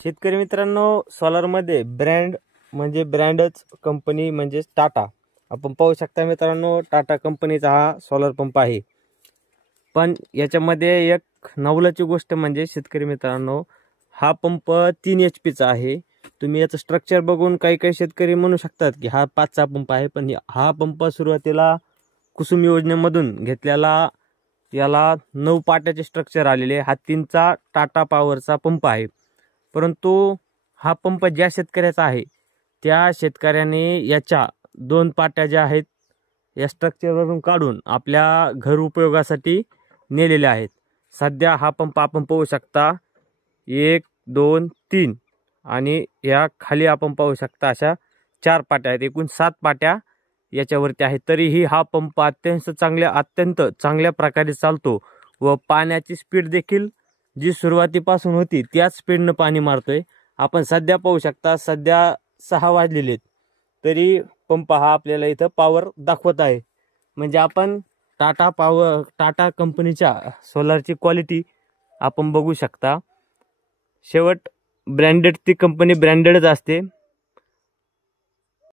शेतकरी मित्रांनो, सोलारमध्ये ब्रँड म्हणजे ब्रँडच कंपनी म्हणजे टाटा. आपण पाहू शकता मित्रांनो, टाटा कंपनीचा हा सोलर पंप आहे. पण याच्यामध्ये एक नवलाची गोष्ट म्हणजे शेतकरी मित्रांनो, हा पंप 3 HP चा आहे. तुम्ही याचं स्ट्रक्चर बघून काही काही शेतकरी म्हणू शकतात की हा 5 चा पंप आहे, पण हा पंप सुरुवातीला कुसुम योजनेमधून घेतलेला, याला 9 पाट्याचे स्ट्रक्चर आलेले. हा 3 चा टाटा पॉवरचा पंप आहे. परंतु हा पंप ज्या शेतकऱ्याचा आहे त्या शेतकऱ्याने याच्या 2 पाट्या ज्या आहेत या स्ट्रक्चरवरून काढून आपल्या घर उपयोगासाठी नेलेल्या आहेत. सध्या हा पंप आपण पाहू शकता 1 2 3 आणि या खाली आपण पाहू शकता अशा 4 पाट्या आहेत. एकूण 7 पाट्या याच्यावरती आहेत. तरीही हा पंप अत्यंत चांगल्या प्रकारे चालतो व पाण्याची स्पीड देखील जी सुरुवातीपासून होती त्याच स्पीडनं पाणी मारतोय. आपण सध्या पाहू शकता, सध्या 6 वाजलेले तरी पंप हा आपल्याला इथं पॉवर दाखवत आहे. म्हणजे आपण टाटा कंपनीच्या सोलारची क्वालिटी आपण बघू शकता. शेवट ब्रँडेड, ती कंपनी ब्रँडेडच असते.